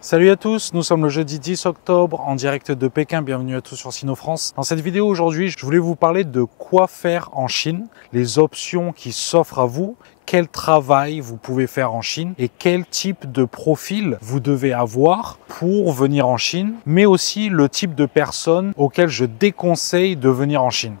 Salut à tous, nous sommes le jeudi 10 octobre en direct de Pékin. Bienvenue à tous sur Sino France. Dans cette vidéo aujourd'hui, je voulais vous parler de quoi faire en Chine, les options qui s'offrent à vous, quel travail vous pouvez faire en Chine et quel type de profil vous devez avoir pour venir en Chine, mais aussi le type de personnes auxquelles je déconseille de venir en Chine.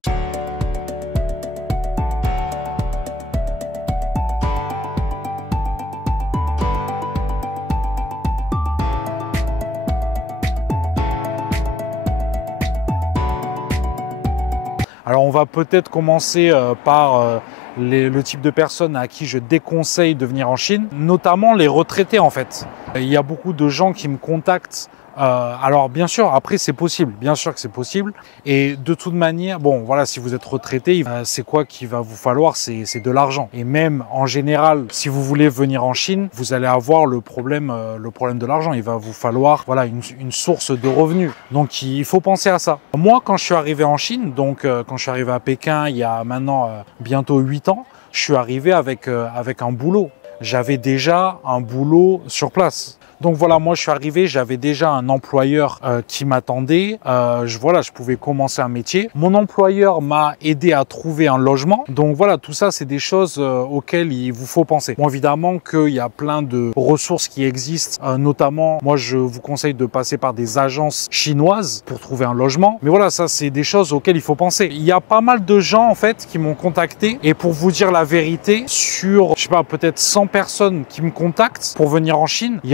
Alors on va peut-être commencer par le type de personnes à qui je déconseille de venir en Chine, notamment les retraités en fait. Il y a beaucoup de gens qui me contactent. Alors bien sûr, après c'est possible, bien sûr que c'est possible. Et de toute manière, bon voilà, si vous êtes retraité, c'est quoi qu'il va vous falloir? C'est de l'argent. Et même en général, si vous voulez venir en Chine, vous allez avoir le problème de l'argent. Il va vous falloir voilà une source de revenus. Donc il faut penser à ça. Moi, quand je suis arrivé en Chine, donc quand je suis arrivé à Pékin il y a maintenant bientôt 8 ans, je suis arrivé avec un boulot. J'avais déjà un boulot sur place. Donc voilà, moi je suis arrivé, j'avais déjà un employeur qui m'attendait. Je pouvais commencer un métier. Mon employeur m'a aidé à trouver un logement. Donc voilà, tout ça, c'est des choses auxquelles il vous faut penser. Bon, évidemment qu'il y a plein de ressources qui existent. Notamment, moi je vous conseille de passer par des agences chinoises pour trouver un logement. Mais voilà, ça c'est des choses auxquelles il faut penser. Il y a pas mal de gens en fait qui m'ont contacté. Et pour vous dire la vérité, sur, je sais pas, peut-être 100 personnes qui me contactent pour venir en Chine, il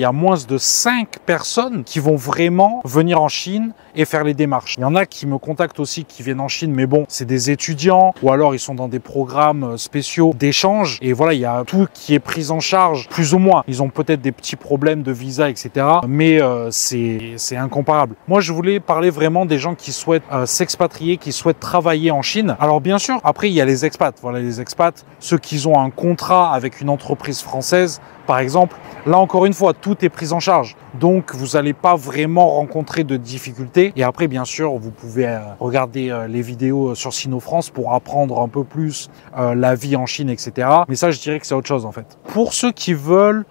y a moins de 5 personnes qui vont vraiment venir en Chine et faire les démarches. Il y en a qui me contactent aussi, qui viennent en Chine, mais bon, c'est des étudiants ou alors ils sont dans des programmes spéciaux d'échange. Et voilà, il y a tout qui est pris en charge, plus ou moins. Ils ont peut-être des petits problèmes de visa, etc. Mais c'est incomparable. Moi, je voulais parler vraiment des gens qui souhaitent s'expatrier, qui souhaitent travailler en Chine. Alors bien sûr, après, il y a les expats. Voilà, les expats, ceux qui ont un contrat avec une entreprise française, par exemple. Là, encore une fois, tout est pris en charge. Donc, vous n'allez pas vraiment rencontrer de difficultés. Et après, bien sûr, vous pouvez regarder les vidéos sur Sino France pour apprendre un peu plus la vie en Chine, etc. Mais ça, je dirais que c'est autre chose, en fait. Pour ceux qui veulent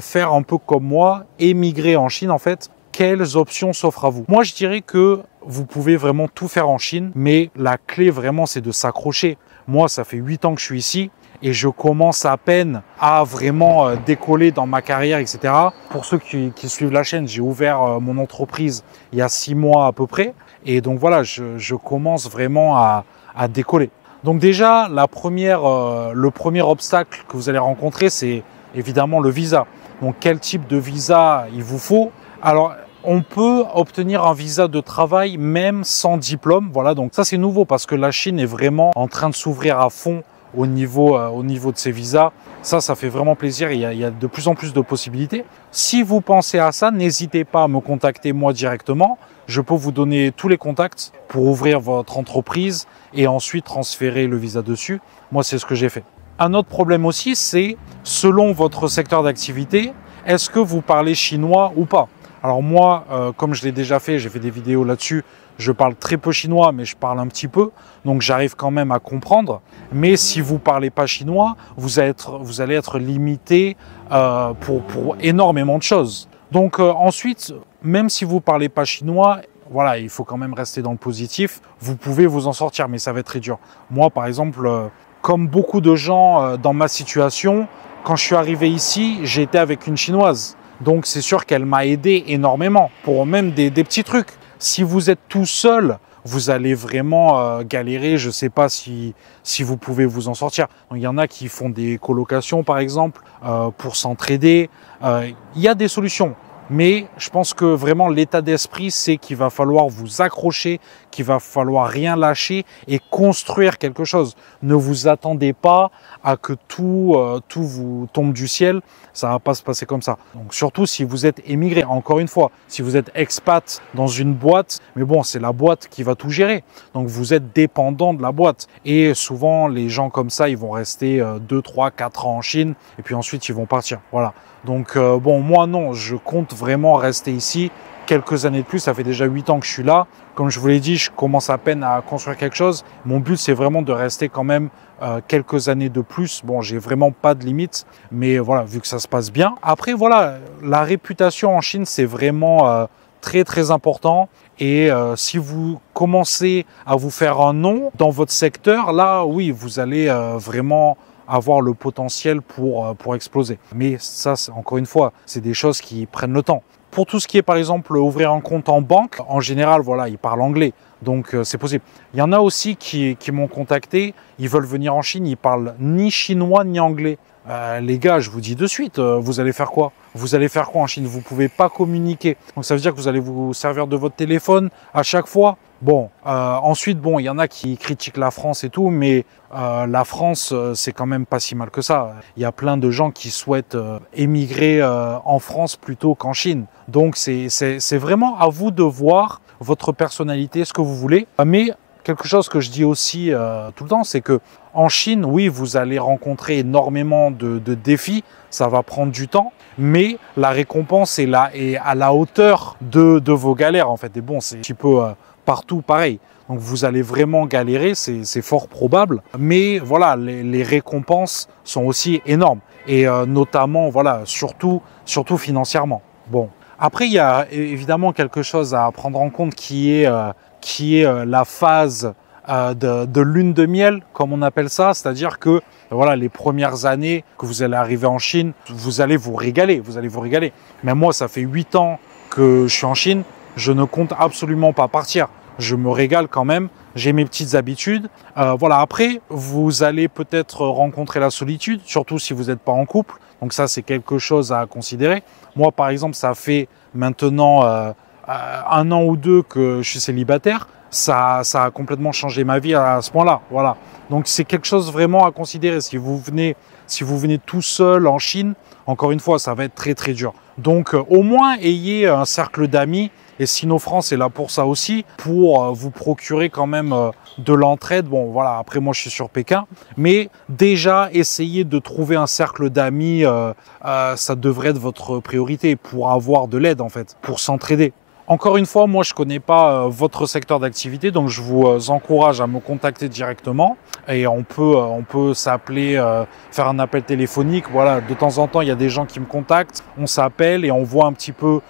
faire un peu comme moi, émigrer en Chine, en fait, quelles options s'offrent à vous? Moi, je dirais que vous pouvez vraiment tout faire en Chine, mais la clé, vraiment, c'est de s'accrocher. Moi, ça fait 8 ans que je suis ici. Et je commence à peine à vraiment décoller dans ma carrière, etc. Pour ceux qui suivent la chaîne, j'ai ouvert mon entreprise il y a 6 mois à peu près. Et donc voilà, je commence vraiment à décoller. Donc déjà, le premier obstacle que vous allez rencontrer, c'est évidemment le visa. Donc quel type de visa il vous faut? Alors, on peut obtenir un visa de travail même sans diplôme. Voilà, donc ça c'est nouveau parce que la Chine est vraiment en train de s'ouvrir à fond au niveau de ces visas. Ça fait vraiment plaisir. Il y a de plus en plus de possibilités. Si vous pensez à ça, n'hésitez pas à me contacter moi directement. Je peux vous donner tous les contacts pour ouvrir votre entreprise et ensuite transférer le visa dessus. Moi, c'est ce que j'ai fait. Un autre problème aussi, c'est selon votre secteur d'activité, est-ce que vous parlez chinois ou pas? Alors moi, comme je l'ai déjà fait, j'ai fait des vidéos là-dessus, je parle très peu chinois, mais je parle un petit peu, donc j'arrive quand même à comprendre. Mais si vous ne parlez pas chinois, vous allez être limité pour énormément de choses. Donc ensuite, même si vous ne parlez pas chinois, voilà, il faut quand même rester dans le positif. Vous pouvez vous en sortir, mais ça va être très dur. Moi, par exemple, comme beaucoup de gens dans ma situation, quand je suis arrivé ici, j'ai été avec une Chinoise. Donc c'est sûr qu'elle m'a aidé énormément pour même des petits trucs. Si vous êtes tout seul, vous allez vraiment galérer. Je ne sais pas si vous pouvez vous en sortir. Donc, il y en a qui font des colocations par exemple pour s'entraider. Il y a des solutions. Mais je pense que vraiment l'état d'esprit, c'est qu'il va falloir vous accrocher, qu'il va falloir rien lâcher et construire quelque chose. Ne vous attendez pas à que tout vous tombe du ciel. Ça ne va pas se passer comme ça. Donc surtout si vous êtes émigré, encore une fois, si vous êtes expat dans une boîte, mais bon, c'est la boîte qui va tout gérer. Donc vous êtes dépendant de la boîte. Et souvent, les gens comme ça, ils vont rester 2, 3, 4 ans en Chine et puis ensuite, ils vont partir. Voilà. Donc bon, moi non, je compte vraiment rester ici quelques années de plus. Ça fait déjà 8 ans que je suis là. Comme je vous l'ai dit, je commence à peine à construire quelque chose. Mon but, c'est vraiment de rester quand même quelques années de plus. Bon, j'ai vraiment pas de limite, mais voilà, vu que ça se passe bien. Après, voilà, la réputation en Chine, c'est vraiment très, très important. Et si vous commencez à vous faire un nom dans votre secteur, là, oui, vous allez vraiment avoir le potentiel pour exploser. Mais ça, encore une fois, c'est des choses qui prennent le temps. Pour tout ce qui est, par exemple, ouvrir un compte en banque, en général, voilà, ils parlent anglais. Donc, c'est possible. Il y en a aussi qui m'ont contacté. Ils veulent venir en Chine. Ils parlent ni chinois ni anglais. Les gars, je vous dis de suite, vous allez faire quoi? Vous allez faire quoi en Chine? Vous ne pouvez pas communiquer. Donc, ça veut dire que vous allez vous servir de votre téléphone à chaque fois. Bon, ensuite, bon, il y en a qui critiquent la France et tout, mais la France, c'est quand même pas si mal que ça. Il y a plein de gens qui souhaitent émigrer en France plutôt qu'en Chine. Donc, c'est vraiment à vous de voir votre personnalité, ce que vous voulez. Mais quelque chose que je dis aussi tout le temps, c'est que en Chine, oui, vous allez rencontrer énormément de défis. Ça va prendre du temps, mais la récompense est à la hauteur de vos galères, en fait. Et bon, c'est un petit peu partout pareil. Donc vous allez vraiment galérer, c'est fort probable. Mais voilà, les récompenses sont aussi énormes. Et notamment, voilà, surtout financièrement. Bon. Après, il y a évidemment quelque chose à prendre en compte qui est la phase de lune de miel, comme on appelle ça. C'est-à-dire que voilà, les premières années que vous allez arriver en Chine, vous allez vous régaler, Mais moi, ça fait 8 ans que je suis en Chine, je ne compte absolument pas partir. Je me régale quand même, j'ai mes petites habitudes. Voilà, après, vous allez peut-être rencontrer la solitude, surtout si vous n'êtes pas en couple. Donc ça, c'est quelque chose à considérer. Moi, par exemple, ça fait maintenant 1 an ou 2 que je suis célibataire. Ça a complètement changé ma vie à ce point-là. Voilà. Donc c'est quelque chose vraiment à considérer. Si vous venez tout seul en Chine, encore une fois, ça va être très très dur. Donc au moins ayez un cercle d'amis. Et Sinofrance est là pour ça aussi, pour vous procurer quand même de l'entraide. Bon, voilà, après moi je suis sur Pékin, mais déjà essayez de trouver un cercle d'amis, ça devrait être votre priorité pour avoir de l'aide en fait, pour s'entraider. Encore une fois, moi je ne connais pas votre secteur d'activité, donc je vous encourage à me contacter directement et on peut s'appeler, faire un appel téléphonique. Voilà, de temps en temps, il y a des gens qui me contactent, on s'appelle et on voit un petit peu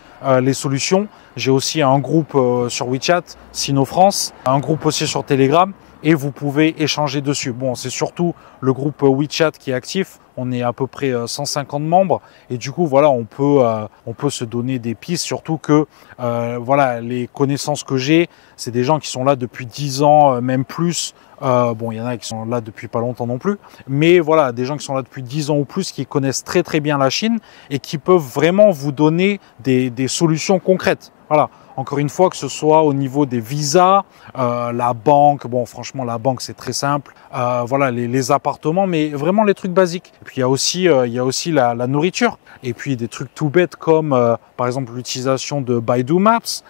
les solutions. J'ai aussi un groupe sur WeChat, Sinofrance, un groupe aussi sur Telegram et vous pouvez échanger dessus. Bon, c'est surtout le groupe WeChat qui est actif. On est à peu près 150 membres et du coup, voilà, on peut se donner des pistes, surtout que voilà, les connaissances que j'ai, c'est des gens qui sont là depuis 10 ans, même plus. Bon, il y en a qui sont là depuis pas longtemps non plus, mais voilà, des gens qui sont là depuis 10 ans ou plus, qui connaissent très très bien la Chine et qui peuvent vraiment vous donner des solutions concrètes. Voilà. Encore une fois, que ce soit au niveau des visas, la banque, bon franchement la banque c'est très simple, voilà les appartements, mais vraiment les trucs basiques. Et puis il y a aussi la nourriture, et puis des trucs tout bêtes comme par exemple l'utilisation de Baidu Maps,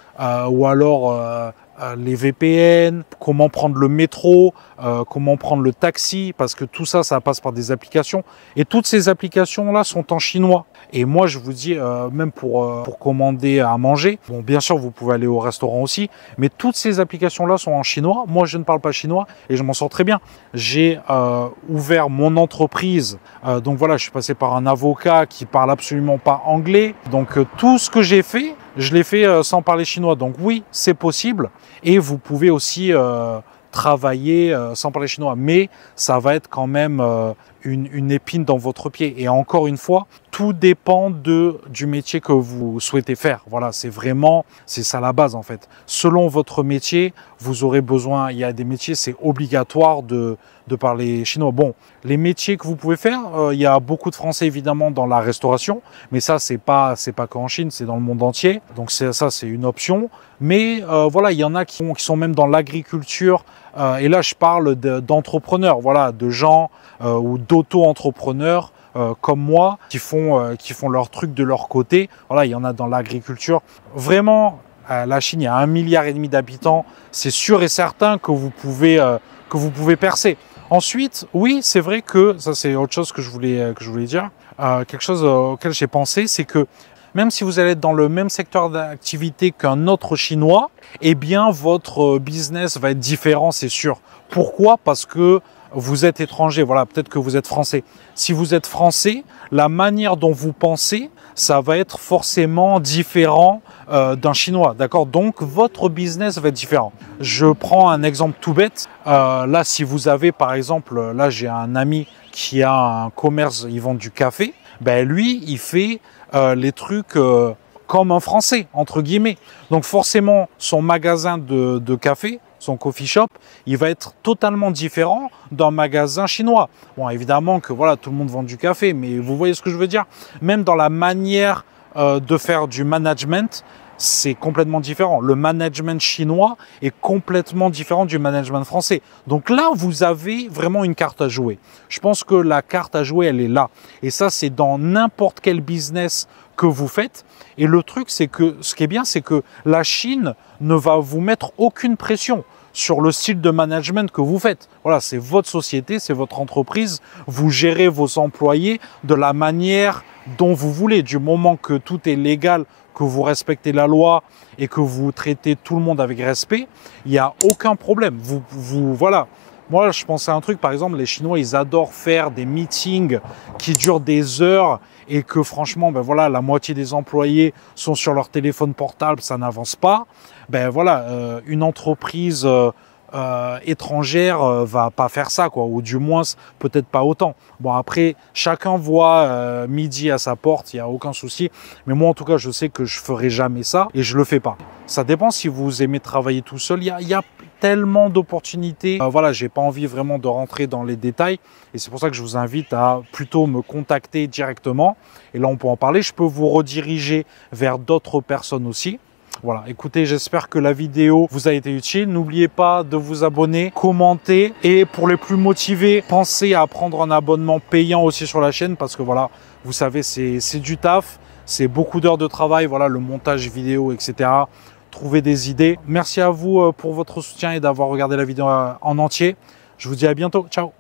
ou alors les VPN, comment prendre le métro, comment prendre le taxi, parce que tout ça, ça passe par des applications. Et toutes ces applications-là sont en chinois. Et moi, je vous dis, même pour commander à manger, bon, bien sûr, vous pouvez aller au restaurant aussi, mais toutes ces applications-là sont en chinois. Moi, je ne parle pas chinois et je m'en sors très bien. J'ai ouvert mon entreprise, donc voilà, je suis passé par un avocat qui parle absolument pas anglais. Donc tout ce que j'ai fait, je l'ai fait sans parler chinois. Donc oui, c'est possible. Et vous pouvez aussi travailler sans parler chinois. Mais ça va être quand même une épine dans votre pied. Et encore une fois, tout dépend du métier que vous souhaitez faire. Voilà, c'est ça la base en fait. Selon votre métier, vous aurez besoin, il y a des métiers, c'est obligatoire de parler chinois. Bon, les métiers que vous pouvez faire, il y a beaucoup de Français évidemment dans la restauration, mais ça c'est pas qu'en Chine, c'est dans le monde entier. Donc c'est une option. Mais voilà, il y en a qui sont même dans l'agriculture. Et là, je parle d'entrepreneurs, voilà, de gens ou d'auto-entrepreneurs comme moi qui font leur truc de leur côté. Voilà, il y en a dans l'agriculture. Vraiment, la Chine, il y a 1,5 milliard d'habitants. C'est sûr et certain que vous pouvez percer. Ensuite, oui, c'est vrai que ça, c'est autre chose que je voulais dire. Quelque chose auquel j'ai pensé, c'est que même si vous allez être dans le même secteur d'activité qu'un autre Chinois, eh bien votre business va être différent, c'est sûr. Pourquoi? Parce que vous êtes étranger, voilà, peut-être que vous êtes français. Si vous êtes français, la manière dont vous pensez, ça va être forcément différent d'un Chinois, d'accord? Donc, votre business va être différent. Je prends un exemple tout bête. Là, si vous avez, par exemple, là, j'ai un ami qui a un commerce, il vend du café. Ben, lui, il fait les trucs comme un Français, entre guillemets. Donc, forcément, son magasin de café, son coffee shop, il va être totalement différent d'un magasin chinois. Bon, évidemment que voilà, tout le monde vend du café, mais vous voyez ce que je veux dire? Même dans la manière de faire du management, c'est complètement différent. Le management chinois est complètement différent du management français. Donc là, vous avez vraiment une carte à jouer. Je pense que la carte à jouer, elle est là. Et ça, c'est dans n'importe quel business que vous faites. Et le truc, c'est que ce qui est bien, c'est que la Chine ne va vous mettre aucune pression sur le style de management que vous faites. Voilà, c'est votre société, c'est votre entreprise. Vous gérez vos employés de la manière dont vous voulez. Du moment que tout est légal, que vous respectez la loi et que vous traitez tout le monde avec respect, il n'y a aucun problème. Voilà. Moi, je pensais à un truc, par exemple, les Chinois, ils adorent faire des meetings qui durent des heures et que franchement, ben voilà, la moitié des employés sont sur leur téléphone portable, ça n'avance pas. Ben voilà, une entreprise étrangère va pas faire ça, quoi, ou du moins peut-être pas autant. Bon, après, chacun voit midi à sa porte, il n'y a aucun souci. Mais moi, en tout cas, je sais que je ferai jamais ça et je le fais pas. Ça dépend si vous aimez travailler tout seul. Il y a tellement d'opportunités. Voilà, j'ai pas envie vraiment de rentrer dans les détails et c'est pour ça que je vous invite à plutôt me contacter directement. Et là, on peut en parler. Je peux vous rediriger vers d'autres personnes aussi. Voilà, écoutez, j'espère que la vidéo vous a été utile. N'oubliez pas de vous abonner, commenter et pour les plus motivés, pensez à prendre un abonnement payant aussi sur la chaîne parce que voilà, vous savez, c'est du taf, c'est beaucoup d'heures de travail, voilà, le montage vidéo, etc. Trouver des idées. Merci à vous pour votre soutien et d'avoir regardé la vidéo en entier. Je vous dis à bientôt. Ciao!